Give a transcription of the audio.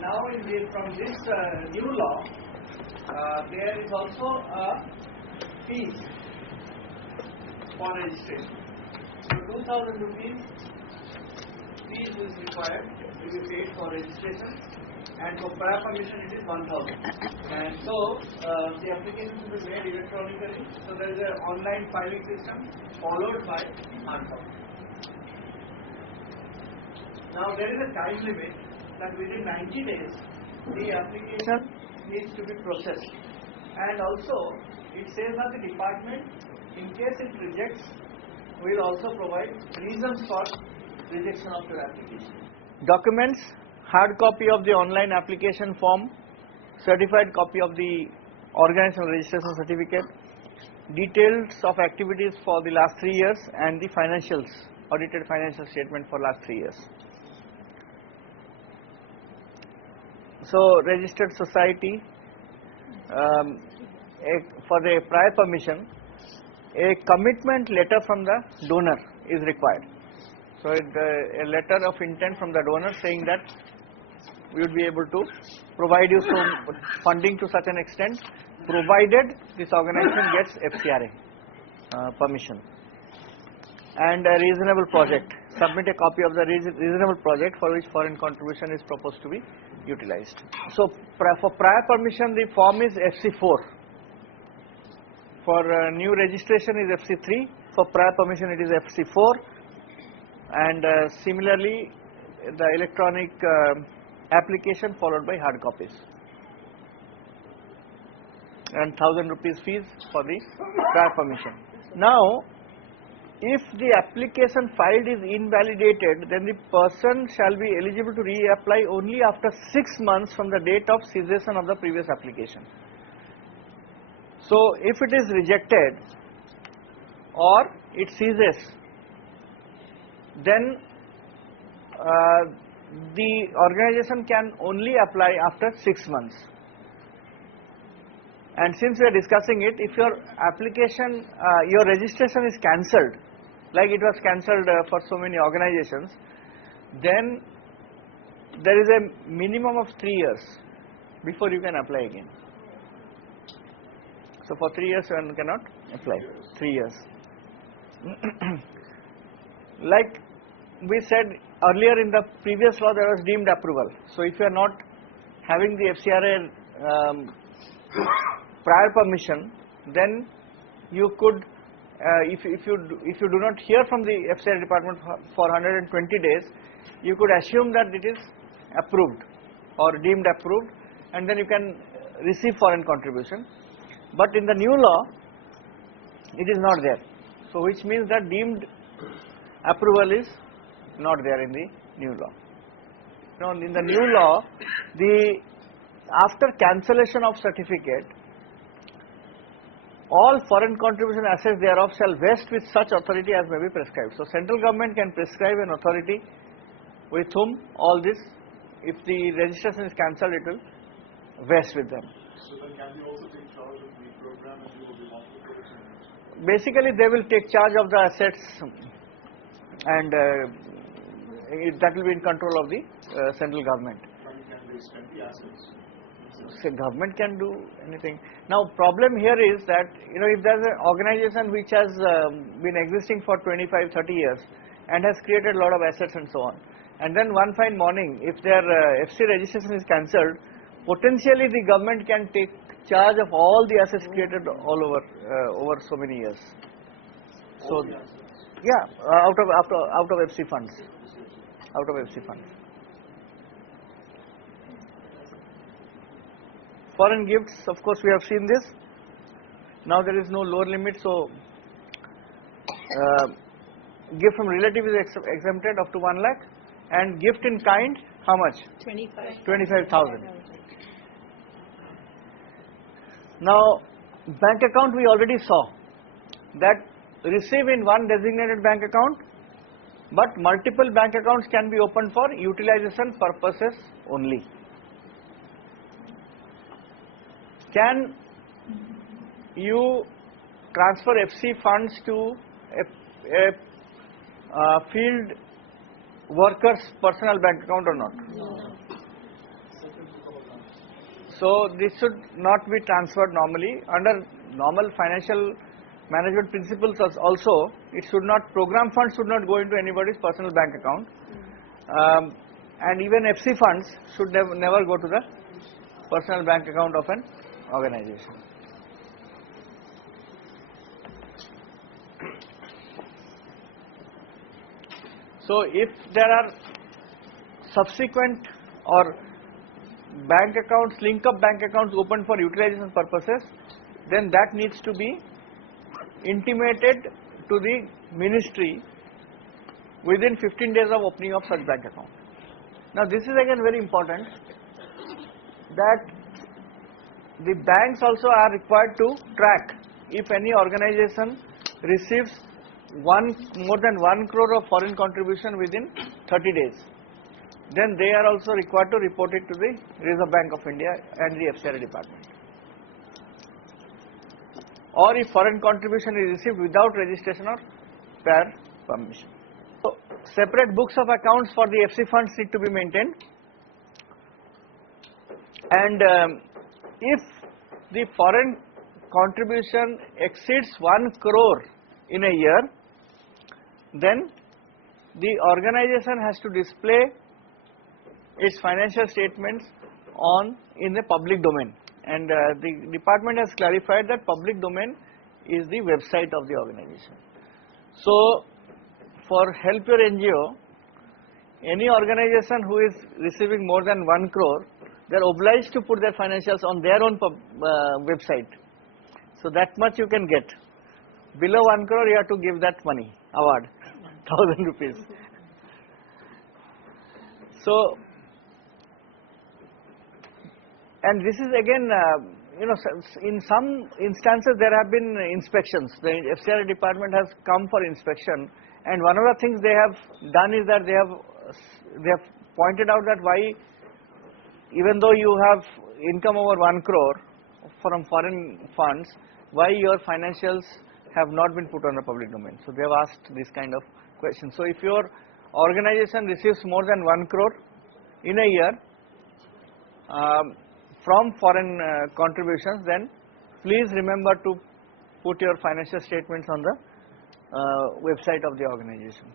now from this new law, there is also a fees for registration. So 2,000 rupees fees is required to be paid for registration, and for prior permission it is 1,000. And so the application will be made electronically. So there is an online filing system followed by hard copy. Now there is a time limit that within 90 days the application needs to be processed, and also it says that the department, in case it rejects, will also provide reasons for rejection of your application. Documents: hard copy of the online application form, certified copy of the organizational registration certificate, details of activities for the last 3 years, and the financials, audited financial statement for last 3 years. So registered society, for the prior permission, a commitment letter from the donor is required. So a letter of intent from the donor saying that we would be able to provide you some funding to such an extent, provided this organization gets FCRA permission. And a reasonable project. Submit a copy of the reasonable project for which foreign contribution is proposed to be utilized. So for prior permission, the form is FC4. For new registration is FC3. For prior permission it is FC4. And similarly the electronic application followed by hard copies. And 1,000 rupees fees for the prior permission. Now if the application filed is invalidated, then the person shall be eligible to reapply only after 6 months from the date of cessation of the previous application. So if it is rejected or it ceases, then the organization can only apply after 6 months. And since we are discussing it, if your application, your registration is cancelled, like it was cancelled for so many organizations, then there is a minimum of 3 years before you can apply again. So for 3 years one cannot apply, 3 years. Like we said earlier in the previous law, there was deemed approval. So if you are not having the FCRA prior permission, then you could, if you do not hear from the FCRA department for 120 days, you could assume that it is approved or deemed approved, and then you can receive foreign contribution. But in the new law, it is not there. So which means that deemed approval is not there in the new law. Now in the new law, after cancellation of certificate, all foreign contribution assets thereof shall vest with such authority as may be prescribed. So central government can prescribe an authority with whom all this, if the registration is cancelled, it will vest with them. So then can they also take charge of the program and you will be responsible for it? Basically they will take charge of the assets, and that will be in control of the central government. Can they spend the assets? So government can do anything. Now problem here is that, if there is an organization which has been existing for 25-30 years and has created a lot of assets and so on, and then one fine morning if their FC registration is cancelled, potentially the government can take charge of all the assets created all over so many years. So yeah, out of FC funds, out of FC funds. Foreign gifts, of course we have seen this. Now there is no lower limit, so gift from relative is exempted up to 1 lakh, and gift in kind, how much? 25,000. Now bank account, we already saw that receive in one designated bank account, but multiple bank accounts can be opened for utilization purposes only. Can you transfer FC funds to a field worker's personal bank account or not? So So this should not be transferred normally. Under normal financial management principles also, it should not, program funds should not go into anybody's personal bank account. And even FC funds should never go to the personal bank account of an organization. So if there are subsequent or bank accounts, link up bank accounts opened for utilization purposes, then that needs to be intimated to the ministry within 15 days of opening of such bank account. Now this is again very important, that the banks also are required to track if any organization receives more than 1 crore of foreign contribution within 30 days. Then they are also required to report it to the Reserve Bank of India and the FCRA department. Or if foreign contribution is received without registration or prior permission. So separate books of accounts for the FC funds need to be maintained, and if the foreign contribution exceeds 1 crore in a year, then the organization has to display its financial statements in the public domain, and the department has clarified that public domain is the website of the organization. So for Help Your NGO, any organization who is receiving more than 1 crore, they are obliged to put their financials on their own website. So that much you can get. Below 1 crore you have to give that money, award, 1000 rupees. So, and this is again, in some instances there have been inspections. The FCRA department has come for inspection, and one of the things they have done is that they have pointed out that why, even though you have income over 1 crore from foreign funds, why your financials have not been put on the public domain. So they have asked this kind of question. So if your organization receives more than 1 crore in a year from foreign contributions, then please remember to put your financial statements on the website of the organization.